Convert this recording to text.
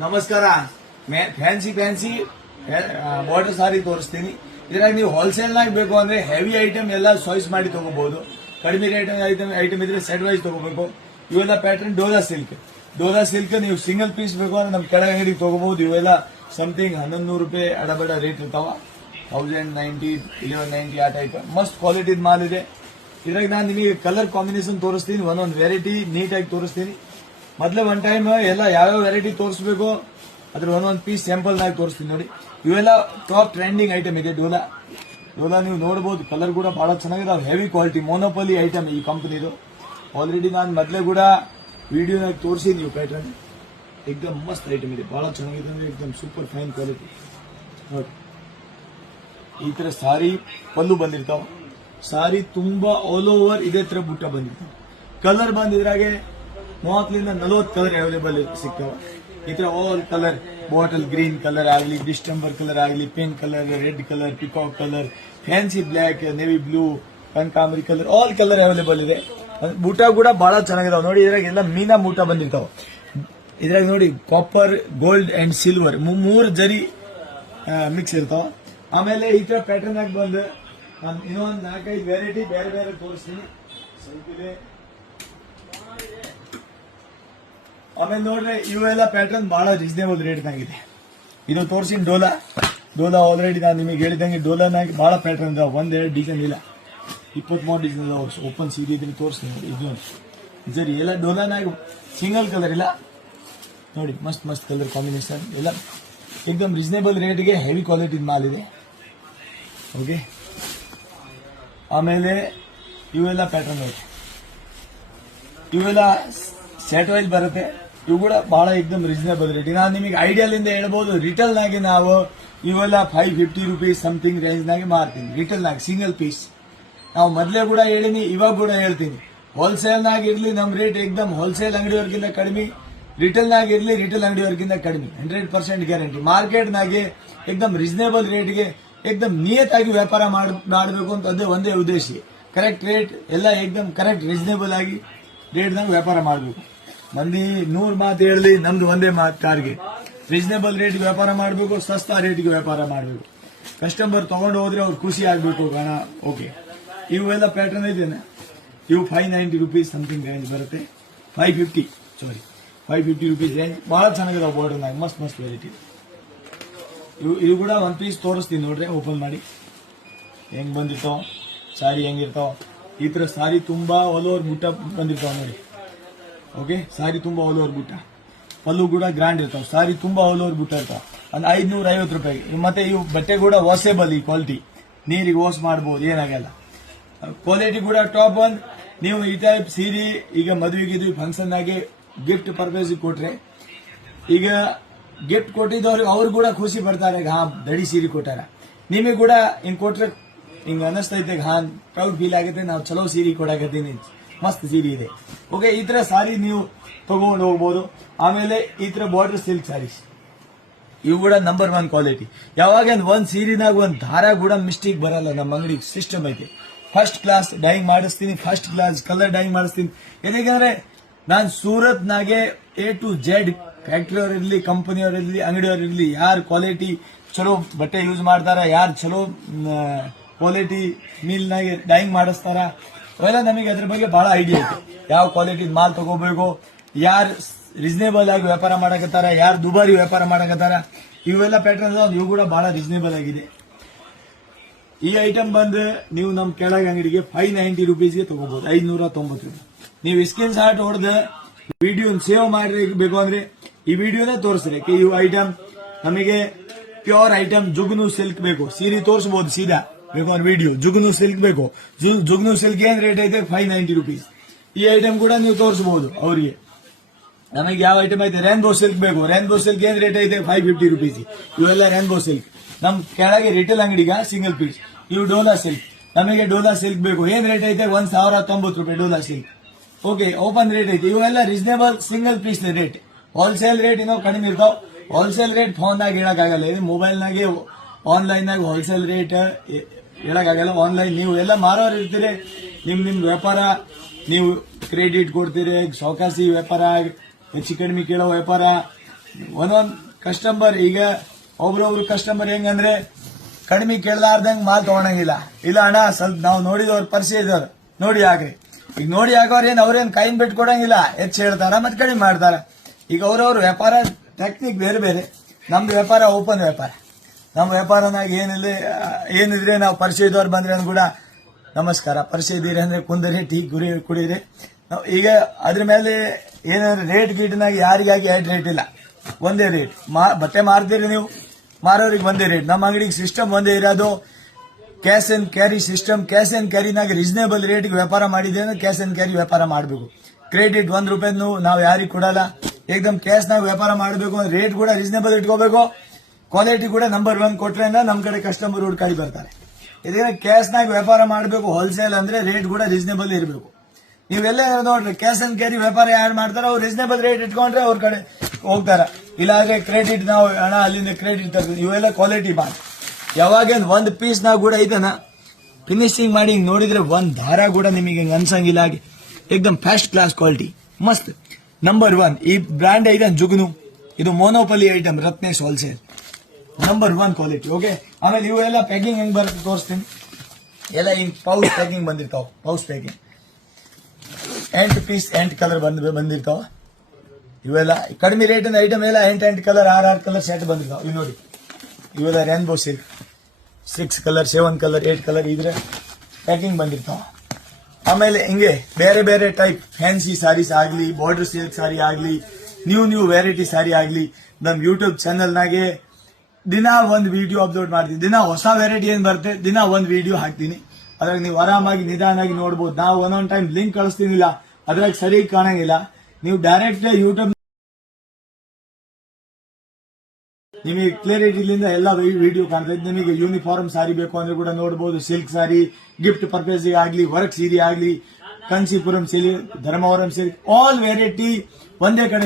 ನಮಸ್ಕಾರ. Fancy border ಸಾರಿ ತೋರಿಸ್ತೀನಿ. ಇದ್ರಾಗ ನೀವು ಹೋಲ್ಸೇಲ್ ನಾಗ ಬೇಕು ಅಂದ್ರೆ ಹೆವಿ ಐಟಮ್ ಎಲ್ಲ ಸಾಯ್ಸ್ ಮಾಡಿ ತಗೋಬಹುದು. ಕಡಿಮೆ ರೇಟ್ ಐಟಮ್ ಇದ್ರೆ ಸೆಟ್ ವೈಸ್ ತಗೋಬೇಕು. ಇವೆಲ್ಲ ಪ್ಯಾಟರ್ನ್ ಡೋಲಾ ಸಿಲ್ಕ್ ನೀವು ಸಿಂಗಲ್ ಪೀಸ್ ಬೇಕು ಅಂದ್ರೆ ನಮ್ ಕೆಳಗೆ ಅಂಗಡಿಗೆ ತಗೋಬಹುದು. ಇವೆಲ್ಲ ಸಮಥಿಂಗ್ 1100 ರೂಪಾಯಿ ಅಡಬಡ ರೇಟ್ ಇರ್ತಾವ. 1090 1190 ಆ ಟೈಪ್ ಮಸ್ತ್ ಕ್ವಾಲಿಟಿ ಮಾಲ್ ಇದೆ. ಇದ್ರಾಗ ನಾನು ನಿಮಗೆ ಕಲರ್ ಕಾಂಬಿನೇಷನ್ ತೋರಿಸ್ತೀನಿ, ಒಂದೊಂದು ವೆರೈಟಿ ನೀಟಾಗಿ ತೋರಿಸ್ತೀನಿ. ಮೊದಲೇ ಒನ್ ಟೈಮ್ ಎಲ್ಲ ಯಾವ್ಯಾವ ವೆರೈಟಿ ತೋರಿಸಬೇಕು ಅದ್ರ ಒಂದೊಂದು ಪೀಸ್ ಸ್ಯಾಂಪಲ್ ನಾಗಿ ತೋರಿಸ್ತೀನಿ ನೋಡಿ. ಇವೆಲ್ಲ ಟಾಪ್ ಟ್ರೆಂಡಿಂಗ್ ಐಟಮ್ ಇದೆ. ಡೋಲಾ ನೀವು ನೋಡಬಹುದು, ಕಲರ್ ಕೂಡ ಬಹಳ ಚೆನ್ನಾಗಿದೆ. ಹೆವಿ ಕ್ವಾಲಿಟಿ ಮೋನೋಪಲಿ ಐಟಮ್ ಈ ಕಂಪನಿದು. ಆಲ್ರೆಡಿ ನಾನು ಮೊದಲೇ ಕೂಡ ವಿಡಿಯೋನಾಗ ತೋರಿಸಿ ನೀವು ಪ್ಯಾಟರ್ನ್ ಏಕದಮ್ ಮಸ್ತ್ ಐಟಮ್ ಇದೆ, ಬಹಳ ಚೆನ್ನಾಗಿದೆ ಅಂದ್ರೆ ಏಕದಮ್ ಸೂಪರ್ ಫೈನ್ ಕ್ವಾಲಿಟಿ ನೋಡಿ. ಈ ತರ ಸಾರಿ ಪಲ್ಲು ಬಂದಿರ್ತಾವ. ಸಾರಿ ತುಂಬಾ ಆಲ್ ಓವರ್ ಇದೇ ತರ ಬುಟ್ಟ ಬಂದಿರ್ತಾವ. ಕಲರ್ ಬಂದಿದ್ರಾಗೆ 30ರಿಂದ 40 ಕಲರ್ ಅವೈಲೇಬಲ್ ಸಿಗ್ತಾವ. ಈ ತರ all colour, bottle green colour ಆಗಲಿ, ಡಿಸ್ಟೆಂಬರ್ ಕಲರ್ ಆಗಲಿ, pink colour, red colour, peacock colour, fancy black, navy blue, ಕನಕಾಂಬರಿ ಕಲರ್, ಆಲ್ ಕಲರ್ ಅವೈಲೇಬಲ್ ಇದೆ. ಬೂಟ ಕೂಡ ಬಹಳ ಚೆನ್ನಾಗಿದಾವ ನೋಡಿ. ಇದ್ರಾಗ ಎಲ್ಲ ಮೀನಾ ಬೂಟ ಬಂದಿರ್ತಾವ. ಇದ್ರಾಗ ನೋಡಿ ಕಾಪರ್, ಗೋಲ್ಡ್ ಅಂಡ್ ಸಿಲ್ವರ್ 3 ಜರಿ ಮಿಕ್ಸ್ ಇರ್ತಾವ. ಆಮೇಲೆ ಈ ತರ ಪ್ಯಾಟರ್ನ್ ಆಗಿ ಬಂದು ನಾನು ಇನ್ನೊಂದು 4-5 ವೆರೈಟಿ ಬೇರೆ ಬೇರೆ ತೋರಿಸ್ತೀನಿ. ಆಮೇಲೆ ನೋಡ್ರೆ ಇವೆಲ್ಲ ಪ್ಯಾಟರ್ನ್ ಬಹಳ ರೀಸನೇಬಲ್ ರೇಟ್ನಾಗಿದೆ. ಇದು ತೋರಿಸಿನ ಡೋಲಾ ಆಲ್ರೆಡಿ ನಾನು ನಿಮಗೆ ಹೇಳಿದಂಗೆ ಡೋಲಾನಾಗಿ ಬಹಳ ಪ್ಯಾಟರ್ನ್ ಇದಾವೆ. 1-2 ಡಿಸೈನ್ ಇಲ್ಲ, 23 ಡಿಸೈನ್ ಇದಾವೆ. ಓಪನ್ ಸೀರೆ ಇದ್ರೆ ತೋರಿಸ್ತೀನಿ ನೋಡಿ. ಇದು ಸರಿ ಎಲ್ಲ ಡೋಲಾನಾಗಿ ಸಿಂಗಲ್ ಕಲರ್ ಇಲ್ಲ ನೋಡಿ, ಮಸ್ತ್ ಕಲರ್ ಕಾಂಬಿನೇಷನ್ ಎಲ್ಲ ಏಕದಮ್ ರೀಸನೇಬಲ್ ರೇಟ್ಗೆ ಹೆವಿ ಕ್ವಾಲಿಟಿ ಮಾಲ್ ಇದೆ. ಓಕೆ, ಆಮೇಲೆ ಇವೆಲ್ಲ ಪ್ಯಾಟರ್ನ್ ನೋಡಿ, ಇವೆಲ್ಲ ಸೆಟ್ ವೈಸ್ ಬರುತ್ತೆ. ಇವು ಕೂಡ ಬಹಳ ಏಕದಮ್ ರೀಸನೇಬಲ್ ರೇಟ್. ನಾನು ನಿಮಗೆ ಐಡಿಯಾಲಿಂದ ಹೇಳ್ಬೋದು, ರಿಟೇಲ್ ನಾಗಿ ನಾವು ಇವೆಲ್ಲ 550 ರೂಪೀಸ್ ಸಮಥಿಂಗ್ ರೇಂಜ್ ನಾಗಿ ಮಾರ್ತೀನಿ. ರಿಟೇಲ್ ನಾಗಿ ಸಿಂಗಲ್ ಪೀಸ್ ನಾವು ಮೊದಲೇ ಕೂಡ ಹೇಳಿನಿ, ಇವಾಗ ಕೂಡ ಹೇಳ್ತೀನಿ. ಹೋಲ್ಸೇಲ್ ನಾಗ ಇರ್ಲಿ ನಮ್ ರೇಟ್ ಏಕದಮ್ ಹೋಲ್ಸೇಲ್ ಅಂಗಡಿಯವರಿಗಿಂತ ಕಡಿಮೆ, ರಿಟೇಲ್ ನಾಗ ಇರ್ಲಿ ರಿಟೇಲ್ ಅಂಗಡಿಯವರಿಗಿಂತ ಕಡಿಮೆ, 100% ಗ್ಯಾರಂಟಿ. ಮಾರ್ಕೆಟ್ ನಾಗೆ ಏಕದಮ್ ರೀಸನೇಬಲ್ ರೇಟ್ಗೆ ಏಕದಮ್ ನಿಯತ್ತಾಗಿ ವ್ಯಾಪಾರ ಮಾಡಬೇಕು ಅಂತ ಅದೇ ಒಂದೇ ಉದ್ದೇಶ. ಕರೆಕ್ಟ್ ರೇಟ್ ಎಲ್ಲ ಏಕದಮ್ ಕರೆಕ್ಟ್ ರೀಸನೇಬಲ್ ಆಗಿ ರೇಟ್ನಾಗ ವ್ಯಾಪಾರ ಮಾಡಬೇಕು. ಮಂದಿ 100 ಮಾತು ಹೇಳಲಿ, ನಮ್ದು ಒಂದೇ ಮಾತು ಟಾರ್ಗೆಟ್. ರೀಸನೇಬಲ್ ರೇಟ್ ವ್ಯಾಪಾರ ಮಾಡಬೇಕು, ಸಸ್ತಾ ರೇಟ್ಗೆ ವ್ಯಾಪಾರ ಮಾಡಬೇಕು. ಕಸ್ಟಮರ್ ತಗೊಂಡು ಹೋದ್ರೆ ಅವ್ರು ಖುಷಿ ಆಗಬೇಕು ಕಾರಣ. ಓಕೆ, ಇವೆಲ್ಲ ಪ್ಯಾಟರ್ನ್ ಇದೆಯಾ, ಇವು 590 ರೂಪೀಸ್ ಸಮಥಿಂಗ್ ರೇಂಜ್ ಬರುತ್ತೆ. 550 ರೂಪೀಸ್ ರೇಂಜ್ ಬಹಳ ಚೆನ್ನಾಗಿದಾವೆ. ಬಾರ್ಡರ್ನಾಗ ಮಸ್ತ್ ವೆರೈಟಿ. ಇವು ಕೂಡ ಒಂದು ಪೀಸ್ ತೋರಿಸ್ತೀನಿ ನೋಡ್ರಿ, ಓಪನ್ ಮಾಡಿ ಹೆಂಗ್ ಬಂದಿರ್ತಾವ ಸಾರಿ, ಹೆಂಗಿರ್ತಾವ. ಈ ತರ ಸಾರಿ ತುಂಬಾ ಆಲ್ ಓವರ್ ಬುಟ್ಟ ಬಂದಿರ್ತಾವ ನೋಡಿ. ಓಕೆ, ಸಾರಿ ತುಂಬಾ ಆಲ್ ಓವರ್ ಬುಟ್ಟ, ಪಲ್ಲು ಕೂಡ ಗ್ರ್ಯಾಂಡ್ ಇರ್ತಾವ. ಸಾರಿ ತುಂಬಾ ಆಲ್ ಓವರ್ ಬುಟ್ಟ ಇರ್ತಾವ. ಒಂದು 550 ರೂಪಾಯಿಗೆ. ಮತ್ತೆ ಇವು ಬಟ್ಟೆ ಕೂಡ ವಾಷೇಬಲ್, ಈ ಕ್ವಾಲಿಟಿ ನೀರಿಗೆ ವಾಶ್ ಮಾಡಬಹುದು, ಏನಾಗಲ್ಲ. ಕ್ವಾಲಿಟಿ ಕೂಡ ಟಾಪ್ ಒನ್. ನೀವು ಈ ಟೈಪ್ ಸೀರೆ ಈಗ ಮದುವೆಗಿದು ಫಂಕ್ಷನ್ ಆಗಿ ಗಿಫ್ಟ್ ಪರ್ಪಸ್ ಕೊಟ್ರೆ, ಈಗ ಗಿಫ್ಟ್ ಕೊಟ್ಟಿದ್ದವ್ರಿಗೆ ಅವ್ರು ಕೂಡ ಖುಷಿ ಪಡ್ತಾರೆ. ಹಾ, ದಡಿ ಸೀರೆ ಕೊಟ್ಟಾರ. ನಿಮಗೆ ಕೂಡ ಹಿಂಗ್ ಕೊಟ್ರೆ ಹಿಂಗ್ ಅನಿಸ್ತೈತೆ, ಹಾ ಪ್ರೌಡ್ ಫೀಲ್ ಆಗುತ್ತೆ, ನಾವು ಚಲೋ ಸೀರೆ ಕೊಡಾಕತ್ತೀನಿ, ಮಸ್ತ್ ಸೀರೆ ಇದೆ. ಓಕೆ, ಈ ತರ ಸಾರಿ ನೀವು ತಗೊಂಡು ಹೋಗ್ಬೋದು. ಆಮೇಲೆ ಈ ತರ ಬಾರ್ಡರ್ ಸಿಲ್ಕ್ ಸಾರೀಸ್, ಇವು ಕೂಡ ನಂಬರ್ 1 ಕ್ವಾಲಿಟಿ. ಯಾವಾಗ ಒಂದ್ ಸೀರಿನಾಗ ಒಂದ್ ದಾರ ಕೂಡ ಮಿಸ್ಟೇಕ್ ಬರಲ್ಲ. ನಮ್ಮ ಅಂಗಡಿ ಸಿಸ್ಟಮ್ ಐತೆ. ಫಸ್ಟ್ ಕ್ಲಾಸ್ ಡೈಯಿಂಗ್ ಮಾಡಿಸ್ತೀನಿ, ಫಸ್ಟ್ ಕ್ಲಾಸ್ ಕಲರ್ ಡೈಯಿಂಗ್ ಮಾಡಿಸ್ತೀನಿ. ಯಾಕಂದ್ರೆ ನಾನು ಸೂರತ್ ನಾಗೆ A to Z ಫ್ಯಾಕ್ಟರಿಯವರಿರ್ಲಿ, ಕಂಪನಿಯವರಿರ್ಲಿ, ಅಂಗಡಿಯವರಿರ್ಲಿ, ಯಾರು ಕ್ವಾಲಿಟಿ ಚಲೋ ಬಟ್ಟೆ ಯೂಸ್ ಮಾಡ್ತಾರ, ಯಾರು ಚಲೋ ಕ್ವಾಲಿಟಿ ಮಿಲ್ನಾಗೆ ಡೈಯಿಂಗ್ ಮಾಡಿಸ್ತಾರ, ಅವೆಲ್ಲ ನಮಗೆ ಅದ್ರ ಬಗ್ಗೆ ಬಹಳ ಐಡಿಯಾ ಐತೆ. ಯಾವ ಕ್ವಾಲಿಟಿ ಮಾಲ್ ತಗೋಬೇಕು, ಯಾರು ರೀಸನೇಬಲ್ ಆಗಿ ವ್ಯಾಪಾರ ಮಾಡಕತ್ತಾರ, ಯಾರು ದುಬಾರಿ ವ್ಯಾಪಾರ ಮಾಡಕತ್ತಾರ, ಇವೆಲ್ಲ ಪ್ಯಾಟರ್ನ್ ಇವು ಕೂಡ ಬಹಳ ರೀಸನೇಬಲ್ ಆಗಿದೆ. ಈ ಐಟಮ್ ಬಂದು ನೀವು ನಮ್ ಕೆಳಗೆ ಅಂಗಡಿಗೆ 590 ರೂಪೀಸ್ಗೆ ತಗೋಬಹುದು, 590 ರೂಪಾಯಿ. ನೀವು ಸ್ಕ್ರೀನ್ ಶಾಟ್ ಹೊಡೆದು ವಿಡಿಯೋ ಸೇವ್ ಮಾಡಿ ಬೇಕು ಅಂದ್ರೆ ಈ ವಿಡಿಯೋನೇ ತೋರಿಸ್ರಿ. ಇವು ಐಟಮ್ ನಮಗೆ ಪ್ಯೂರ್ ಐಟಮ್ ಜುಗ್ನು ಸಿಲ್ಕ್ ಬೇಕು, ಸೀರೆ ತೋರಿಸಬಹುದು ಸೀದಾ ಬೇಕು ಅಂದ್ರೆ ವಿಡಿಯೋ. ಜುಗ್ನು ಸಿಲ್ಕ್ ಬೇಕು, ಜುಗ್ನು ಸಿಲ್ಕ್ ಏನ್ ರೇಟ್ ಐತೆ 590 ರೂಪೀಸ್. ಈ ಐಟಮ್ ಕೂಡ ನೀವು ತೋರಿಸಬಹುದು ಅವರಿಗೆ. ನಮಗೆ ಯಾವ ಐಟಮ್ ಐತೆ, ರೇನ್ಬೋ ಸಿಲ್ಕ್ ಬೇಕು, ರೇನ್ಬೋ ಸಿಲ್ಕ್ ಏನ್ ರೇಟ್ ಐತೆ 550 ರೂಪೀಸ್. ಇವೆಲ್ಲ ರೇನ್ಬೋ ಸಿಲ್ಕ್. ನಮ್ ಕೆಳಗೆ ರಿಟೇಲ್ ಅಂಗಡಿಗ ಸಿಂಗಲ್ ಪೀಸ್. ಇವು ಡೋಲಾ ಸಿಲ್ಕ್, ನಮಗೆ ಡೋಲಾ ಸಿಲ್ಕ್ ಬೇಕು, ಏನ್ ರೇಟ್ ಐತೆ 1090 ರೂಪಾಯಿ Dola silk. Okay, open rate ಐತೆ. ಇವೆಲ್ಲ reasonable single piece rate. Wholesale rate ಇನ್ನೂ ಕಡಿಮೆ ಇರ್ತಾವ. ಹೋಲ್ಸೇಲ್ ರೇಟ್ ಫೋನ್ ನಾಗ ಹೇಳಕ್ಕಾಗಲ್ಲ, ಇದು ಮೊಬೈಲ್ ನಾಗೆ ಆನ್ಲೈನ್ ನಾಗ ಹೋಲ್ಸೇಲ್ ರೇಟ್ ಹೇಳಕ್ಕಾಗಲ್ಲ. ಆನ್ಲೈನ್ ನೀವು ಎಲ್ಲ ಮಾರೋರು ಇರ್ತೀರಿ, ನಿಮ್ ವ್ಯಾಪಾರ ನೀವು ಕ್ರೆಡಿಟ್ ಕೊಡ್ತೀರಿ, ಸಾವಕಾಸಿ ವ್ಯಾಪಾರ, ಹೆಚ್ಚು ಕಡಿಮೆ ಕೇಳೋ ವ್ಯಾಪಾರ, ಒಂದೊಂದ್ ಕಸ್ಟಮರ್ ಈಗ ಒಬ್ರೊಬ್ರು ಕಸ್ಟಮರ್ ಹೆಂಗಂದ್ರೆ ಕಡಿಮೆ ಕೇಳಲಾರ್ದಂಗ್ ಮಾಲ್ ತಗೊಳಂಗಿಲ್ಲ. ಇಲ್ಲ ಅಣ್ಣ ಸ್ವಲ್ಪ ನಾವು ನೋಡಿದವ್ರು ಪರಿಚಯ ಇದ್ದವ್ರು ನೋಡಿ ಹಾಕ್ರಿ. ಈಗ ನೋಡಿ ಹಾಕೋರ್ ಅವ್ರೇನ್ ಕೈನ್ ಬಿಟ್ಟು ಕೊಡಂಗಿಲ್ಲ, ಹೆಚ್ಚು ಹೇಳ್ತಾರ ಮತ್ತೆ ಕಡಿಮೆ ಮಾಡ್ತಾರ. ಈಗ ಅವ್ರವ್ರ ವ್ಯಾಪಾರ ಟೆಕ್ನಿಕ್ ಬೇರೆ ಬೇರೆ. ನಮ್ದು ವ್ಯಾಪಾರ ಓಪನ್ ವ್ಯಾಪಾರ. ನಮ್ಮ ವ್ಯಾಪಾರನಾಗ ಏನಿದ್ರೆ ನಾವು ಪರಿಚಯ ಇದ್ದವ್ರು ಬಂದ್ರೆ ಕೂಡ ನಮಸ್ಕಾರ, ಪರಿಚಯ ಇದೀರಿ ಅಂದ್ರೆ ಕುಂದರಿ ಟೀ ಕುಡೀರಿ. ಈಗ ಅದ್ರ ಮೇಲೆ ಏನಂದ್ರೆ ರೇಟ್ ಗೀಟ್ನಾಗ ಯಾರಿಗಾಗಿ ಎರಡು ರೇಟ್ ಇಲ್ಲ, ಒಂದೇ ರೇಟ್. ಬಟ್ಟೆ ಮಾರ್ತೀರಿ ನೀವು, ಮಾರೋರಿಗೆ ಒಂದೇ ರೇಟ್. ನಮ್ಮ ಅಂಗಡಿಗೆ ಸಿಸ್ಟಮ್ ಒಂದೇ ಇರೋದು, cash and carry system. Cash and ಕ್ಯಾರಿನಾಗ ರೀಸನೇಬಲ್ ರೇಟ್ಗೆ ವ್ಯಾಪಾರ ಮಾಡಿದೆ ಅಂದ್ರೆ ಕ್ಯಾಶ್ ಅಂಡ್ ಕ್ಯಾರಿ ವ್ಯಾಪಾರ ಮಾಡಬೇಕು. ಕ್ರೆಡಿಟ್ ₹1 ನಾವು ಯಾರಿಗೆ ಕೊಡಲ್ಲ. ಏಕದಮ್ ಕ್ಯಾಶ್ನಾಗ ವ್ಯಾಪಾರ ಮಾಡಬೇಕು ಅಂದ್ರೆ ರೇಟ್ ಕೂಡ ರೀಸನೇಬಲ್ ಇಟ್ಕೋಬೇಕು, ಕ್ವಾಲಿಟಿ ಕೂಡ ನಂಬರ್ 1 ಕೊಟ್ರೆ ನಮ್ಮ ಕಡೆ ಕಸ್ಟಮರ್ ಹುಡ್ಕಾಡಿ ಬರ್ತಾರೆ. ಇದಕ್ಕೆ ಕ್ಯಾಶ್ನಾಗ ವ್ಯಾಪಾರ ಮಾಡಬೇಕು. ಹೋಲ್ಸೇಲ್ ಅಂದ್ರೆ ರೇಟ್ ಕೂಡ ರೀಸನೇಬಲ್ ಇರಬೇಕು. ನೀವೆಲ್ಲ ನೋಡ್ರಿ, ಕ್ಯಾಶ್ ಅಂಡ್ ಕ್ಯಾರಿ ವ್ಯಾಪಾರ ಯಾರು ಮಾಡ್ತಾರ ಅವ್ರು ರೀಸನೇಬಲ್ ರೇಟ್ ಇಟ್ಕೊಂಡ್ರೆ ಅವ್ರ ಕಡೆ ಹೋಗ್ತಾರ. ಇಲ್ಲಾಂದ್ರೆ ಕ್ರೆಡಿಟ್ ನಾವು ಹಣ ಅಲ್ಲಿಂದ ಕ್ರೆಡಿಟ್ ತರ್ತೀವಿ. ಇವೆಲ್ಲ ಕ್ವಾಲಿಟಿ ಮಾಲ್. ಯಾವಾಗ ಒಂದ್ ಪೀಸ್ ನಾವು ಕೂಡ ಇದನ್ನ ಫಿನಿಶಿಂಗ್ ಮಾಡಿ ನೋಡಿದ್ರೆ ಒಂದ್ ದಾರ ಕೂಡ ನಿಮಗೆ ಅನ್ಸಂಗಿಲ್ಲ. ಹಾಗೆ ಏಕದಮ್ ಫಸ್ಟ್ ಕ್ಲಾಸ್ ಕ್ವಾಲಿಟಿ ಮಸ್ತ್. ನಂಬರ್ 1 ಈ ಬ್ರಾಂಡ್ ಐತೆ ಜುಗ್ನು. ಇದು monopoly item, Ratnesh wholesale. Number 1 quality. Okay, ಆಮೇಲೆ ಇವೆಲ್ಲ ಪ್ಯಾಕಿಂಗ್ ಹೆಂಗ್ ಬರುತ್ತೆ ತೋರಿಸ್ತೀನಿ. ಎಲ್ಲ ಹಿಂಗ್ ಪೌಚ್ ಪ್ಯಾಕಿಂಗ್ ಬಂದಿರ್ತಾವ. ಪೌಚ್ ಪ್ಯಾಕಿಂಗ್ 8 ಪೀಸ್ 8 ಕಲರ್ ಬಂದಿರ್ತಾವ. ಇವೆಲ್ಲ ಕಡಿಮೆ ರೇಟಿನ ಐಟಮ್ ಎಲ್ಲ 8 ಕಲರ್ 6 ಕಲರ್ ಸೆಟ್ ಬಂದಿರ್ತಾವ. ಇವ್ ನೋಡಿ, ಇವೆಲ್ಲ rainbow silk 6 colour 7 colour 8 colour ಇದ್ರೆ ಪ್ಯಾಕಿಂಗ್ ಬಂದಿರ್ತಾವ. ಆಮೇಲೆ ಹಿಂಗೆ ಬೇರೆ ಬೇರೆ ಟೈಪ್ ಫ್ಯಾನ್ಸಿ ಸಾರೀಸ್ ಆಗ್ಲಿ, ಬಾರ್ಡರ್ ಸಿಲ್ಕ್ ಸಾರಿ ಆಗ್ಲಿ, ನ್ಯೂ ವೆರೈಟಿ ಸಾರಿ ಆಗ್ಲಿ, ನಮ್ ಯೂಟ್ಯೂಬ್ ಚಾನಲ್ನಾಗೆ ದಿನ ಒಂದು ವಿಡಿಯೋ ಅಪ್ಲೋಡ್ ಮಾಡ್ತೀನಿ. ದಿನ ಹೊಸ ವೆರೈಟಿ ಏನ್ ಬರುತ್ತೆ ದಿನ ಒಂದು ವಿಡಿಯೋ ಹಾಕ್ತೀನಿ. ಅದ್ರಾಗ ನೀವು ಆರಾಮಾಗಿ ನಿಧಾನಾಗಿ ನೋಡ್ಬೋದು. ನಾವು ಒಂದೊಂದ್ ಟೈಮ್ ಲಿಂಕ್ ಕಳಿಸ್ತೀನಿಲ್ಲ, ಅದ್ರಾಗ ಸರಿ ಕಾಣಂಗಿಲ್ಲ. ನೀವು ಡೈರೆಕ್ಟ್ ಯೂಟ್ಯೂಬ್ ನಿಮಗೆ ಕ್ಲಿಯರಿಟಿಲಿಂದ ಎಲ್ಲ ವಿಡಿಯೋ ಕಾಣ್ತದೆ. ನಿಮಗೆ ಯೂನಿಫಾರ್ಮ್ ಸಾರಿ ಬೇಕು ಅಂದ್ರೆ ಕೂಡ ನೋಡಬಹುದು. ಸಿಲ್ಕ್ ಸಾರಿ, ಗಿಫ್ಟ್ ಪರ್ಪಸ್ ಆಗ್ಲಿ, ವರ್ಕ್ ಸೀರೆ ಆಗ್ಲಿ, Kanchipuram silk, Dharmavaram silk, all variety ಒಂದೇ ಕಡೆ